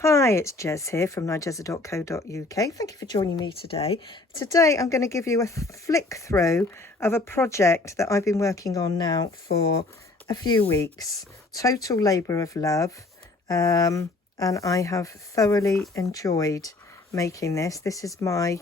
Hi, it's Jez here from nigezza.co.uk. Thank you for joining me today. Today I'm going to give you a flick through of a project that I've been working on now for a few weeks. Total labour of love, and I have thoroughly enjoyed making this. This is my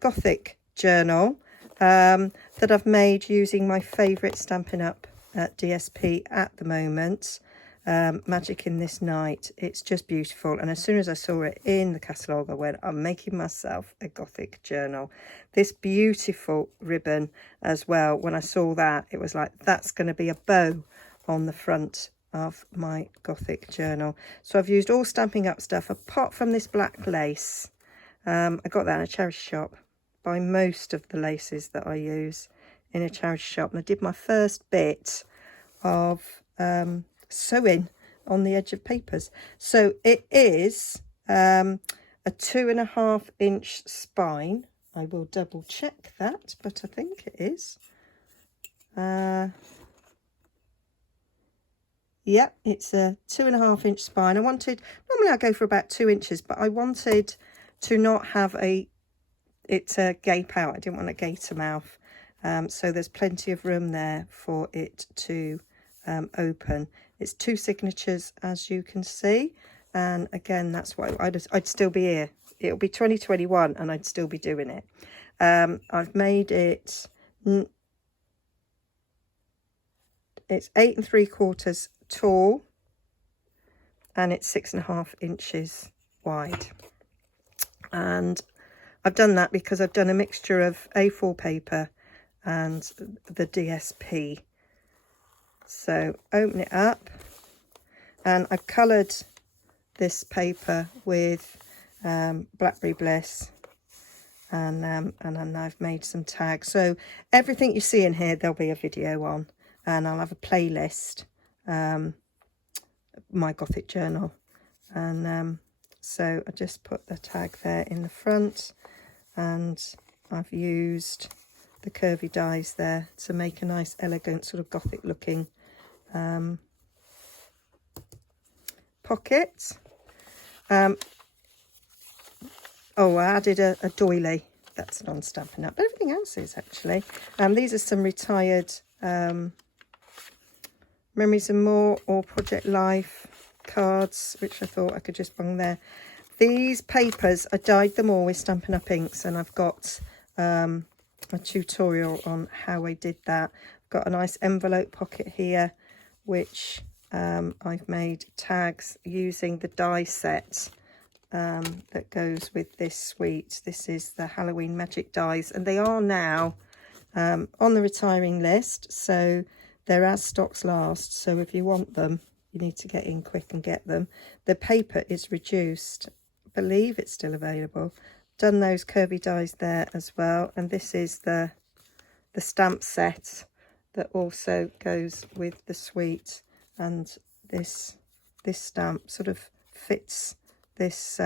Gothic journal that I've made using my favourite Stampin' Up! DSP at the moment. Magic in This Night. It's just beautiful, and as soon as I saw it in the catalogue I went, I'm making myself a Gothic journal. This beautiful ribbon as well, when I saw that, it was like, that's going to be a bow on the front of my Gothic journal. So I've used all Stampin' Up! Stuff apart from this black lace. I got that in a charity shop. Buy most of the laces that I use in a charity shop, and I did my first bit of sewing on the edge of papers. So it is a 2.5 inch spine. I will double check that, but I think it is. Yeah, it's a 2.5 inch spine. normally I go for about 2 inches, but I wanted to not have it gape out. I didn't want a gator mouth. So there's plenty of room there for it to open. It's 2 signatures, as you can see, and again, that's why I'd still be here. It'll be 2021 and I'd still be doing it. I've made it, it's 8 3/4 tall, and it's 6.5 inches wide. And I've done that because I've done a mixture of A4 paper and the DSP. So open it up, and I've coloured this paper with Blackberry Bliss, and then I've made some tags. So everything you see in here, there'll be a video on, and I'll have a playlist, my Gothic journal, and so I just put the tag there in the front, and I've used the curvy dies there to make a nice elegant sort of Gothic looking pocket. Oh, I added a doily. That's non-Stampin' Up, but everything else is actually. These are some retired Memories and More or Project Life cards, which I thought I could just bung there. These papers, I dyed them all with Stampin' Up! Inks, and I've got a tutorial on how I did that. I've got a nice envelope pocket here, which I've made tags using the die set that goes with this suite. This is the Halloween Magic dies, and they are now on the retiring list, so they're as stocks last. So if you want them, you need to get in quick and get them. The paper is reduced. I believe it's still available. Done those curvy dies there as well, and this is the stamp set that also goes with the suite, and this stamp sort of fits this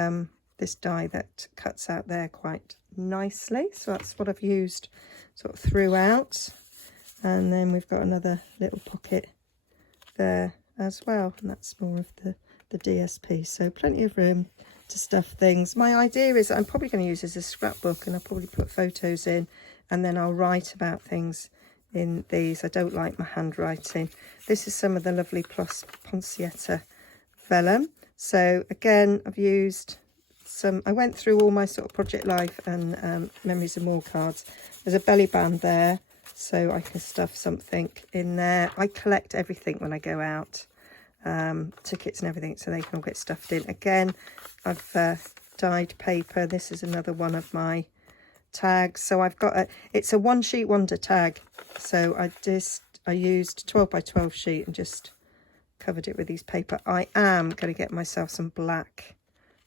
this die that cuts out there quite nicely. So that's what I've used sort of throughout, and then we've got another little pocket there as well, and that's more of the DSP. So plenty of room to stuff things. My idea is that I'm probably going to use this as a scrapbook, and I'll probably put photos in, and then I'll write about things in these. I don't like my handwriting. This is some of the lovely Plus Poncietta vellum. So again, I've used some, I went through all my sort of Project Life and Memories and More cards. There's a belly band there, so I can stuff something in there. I collect everything when I go out, tickets and everything, so they can all get stuffed in. Again, I've dyed paper. This is another one of my tags. So I've got it's a one sheet wonder tag. So I used 12 by 12 sheet and just covered it with these paper. I am going to get myself some black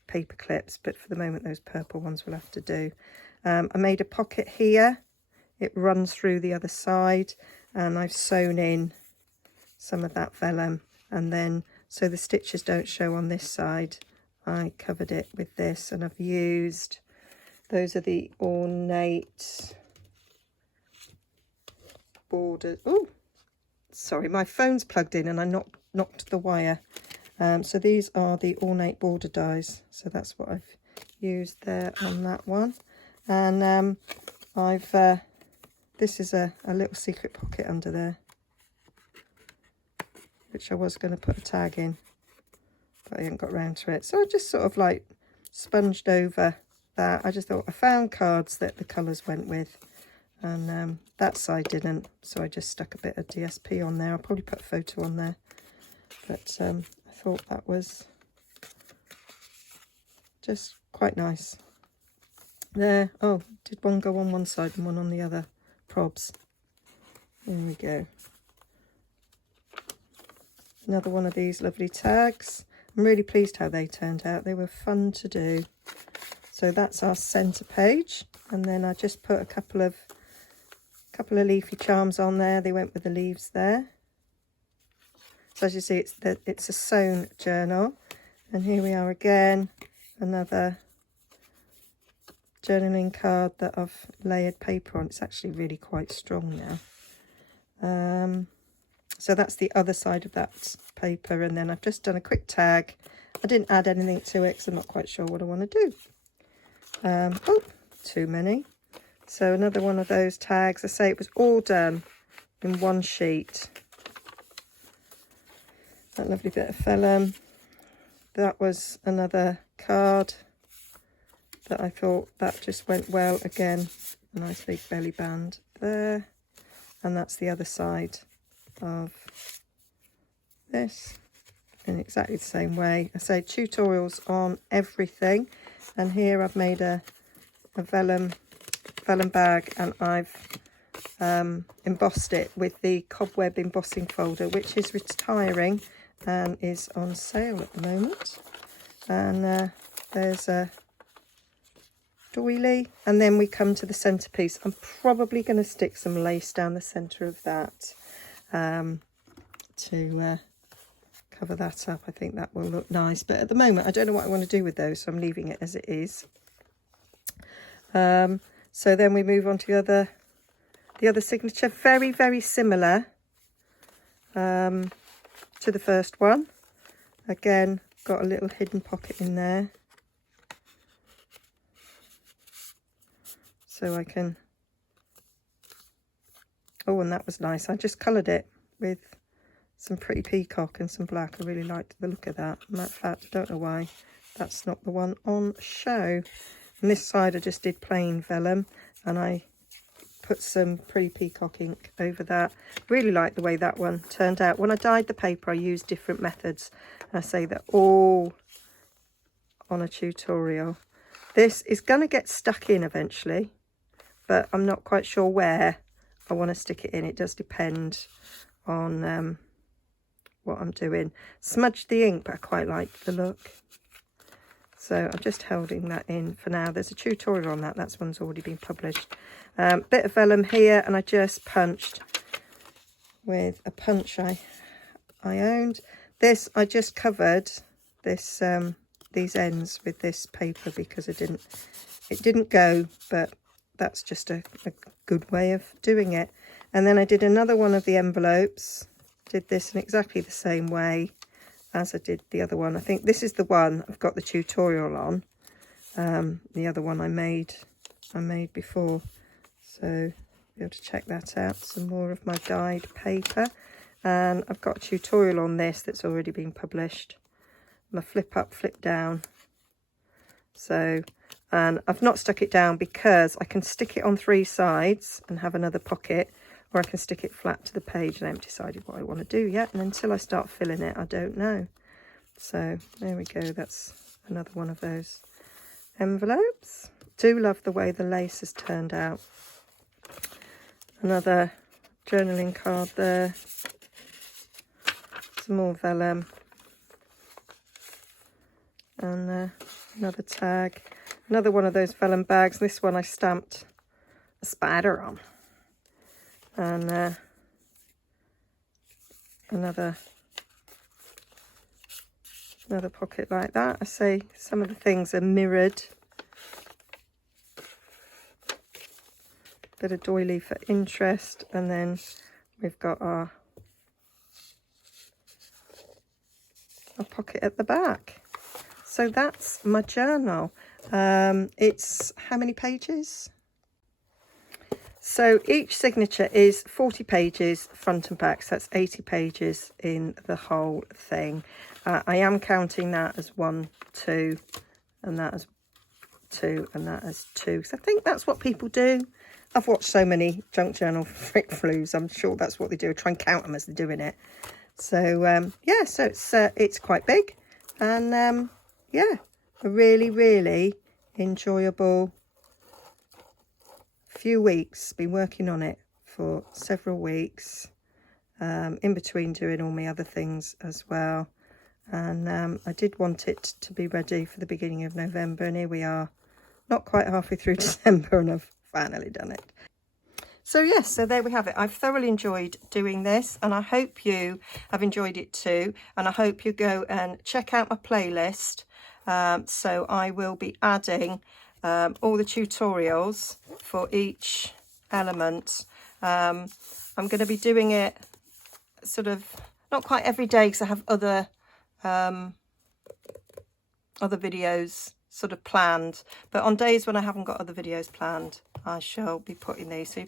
paper clips, but for the moment those purple ones will have to do. I made a pocket here. It runs through the other side, and I've sewn in some of that vellum, and then so the stitches don't show on this side, I covered it with this, and I've used, those are the ornate borders. Oh, sorry, my phone's plugged in and I knocked the wire So these are the ornate border dies. So that's what I've used there on that one. And this is a little secret pocket under there, which I was going to put a tag in, but I haven't got around to it. So I just sort of like sponged over that. I just thought I found cards that the colours went with, and that side didn't, so I just stuck a bit of DSP on there. I'll probably put a photo on there, but I thought that was just quite nice. There, oh, did one go on one side and one on the other? Probs. There we go. Another one of these lovely tags. I'm really pleased how they turned out. They were fun to do. So that's our centre page, and then I just put a couple of leafy charms on there. They went with the leaves there. So as you see, it's a sewn journal, and here we are again, another journaling card that I've layered paper on. It's actually really quite strong now. So that's the other side of that paper, and then I've just done a quick tag. I didn't add anything to it because I'm not quite sure what I want to do. Oh, too many. So another one of those tags. I say it was all done in one sheet. That lovely bit of vellum. That was another card that I thought that just went well. Again, a nice big belly band there. And that's the other side of this in exactly the same way. I say tutorials on everything, and here I've made a vellum bag, and I've embossed it with the cobweb embossing folder, which is retiring and is on sale at the moment. And there's a doily, and then we come to the centerpiece. I'm probably going to stick some lace down the center of that to cover that up. I think that will look nice, but at the moment I don't know what I want to do with those, so I'm leaving it as it is. So then we move on to the other signature, very, very similar to the first one. Again, got a little hidden pocket in there, so I can, oh, and that was nice. I just coloured it with some pretty peacock and some black. I really liked the look of that. Matte of fact, I don't know why that's not the one on show. And this side I just did plain vellum, and I put some pretty peacock ink over that. Really like the way that one turned out. When I dyed the paper, I used different methods, and I say they're all on a tutorial. This is going to get stuck in eventually, but I'm not quite sure where I want to stick it in. It does depend on what I'm doing. Smudged the ink, but I quite like the look. So I'm just holding that in for now. There's a tutorial on that. That one's already been published. Bit of vellum here, and I just punched with a punch I owned. This, I just covered this these ends with this paper because it didn't go, but that's just a good way of doing it. And then I did another one of the envelopes. Did this in exactly the same way as I did the other one. I think this is the one I've got the tutorial on. The other one I made before, so be able to check that out. Some more of my dyed paper, and I've got a tutorial on this that's already been published. My flip up, flip down. So, and I've not stuck it down because I can stick it on 3 sides and have another pocket, or I can stick it flat to the page, and I haven't decided what I want to do yet, and until I start filling it I don't know. So there we go, that's another one of those envelopes. Do love the way the lace has turned out. Another journaling card there, some more vellum, and another tag, another one of those vellum bags. This one I stamped a spider on. And another pocket like that. I say some of the things are mirrored. Bit of doily for interest, and then we've got our a pocket at the back. So that's my journal. It's how many pages? So each signature is 40 pages front and back, so that's 80 pages in the whole thing. I am counting that as 1, 2, and that as 2, and that as 2. So I think that's what people do. I've watched so many junk journal flus. I'm sure that's what they do. Try and count them as they're doing it. So yeah, so it's quite big, and yeah, a really enjoyable few weeks. Been working on it for several weeks, in between doing all my other things as well. And I did want it to be ready for the beginning of November, and here we are, not quite halfway through December, and I've finally done it. So yes, so there we have it. I've thoroughly enjoyed doing this, and I hope you have enjoyed it too. And I hope you go and check out my playlist. So I will be adding all the tutorials for each element. I'm going to be doing it sort of not quite every day, because I have other videos sort of planned, but on days when I haven't got other videos planned, I shall be putting these. So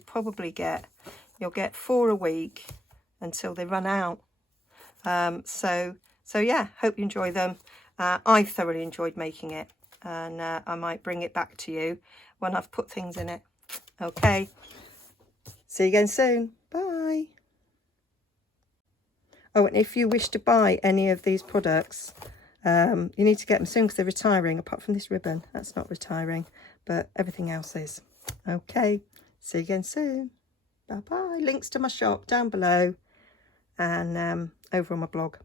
you'll get 4 a week until they run out. So yeah, hope you enjoy them. I thoroughly enjoyed making it, and I might bring it back to you when I've put things in it. Okay, see you again soon. Bye. Oh, and if you wish to buy any of these products, you need to get them soon, because they're retiring, apart from this ribbon. That's not retiring, but everything else is. Okay, see you again soon. Bye bye. Links to my shop down below, and over on my blog.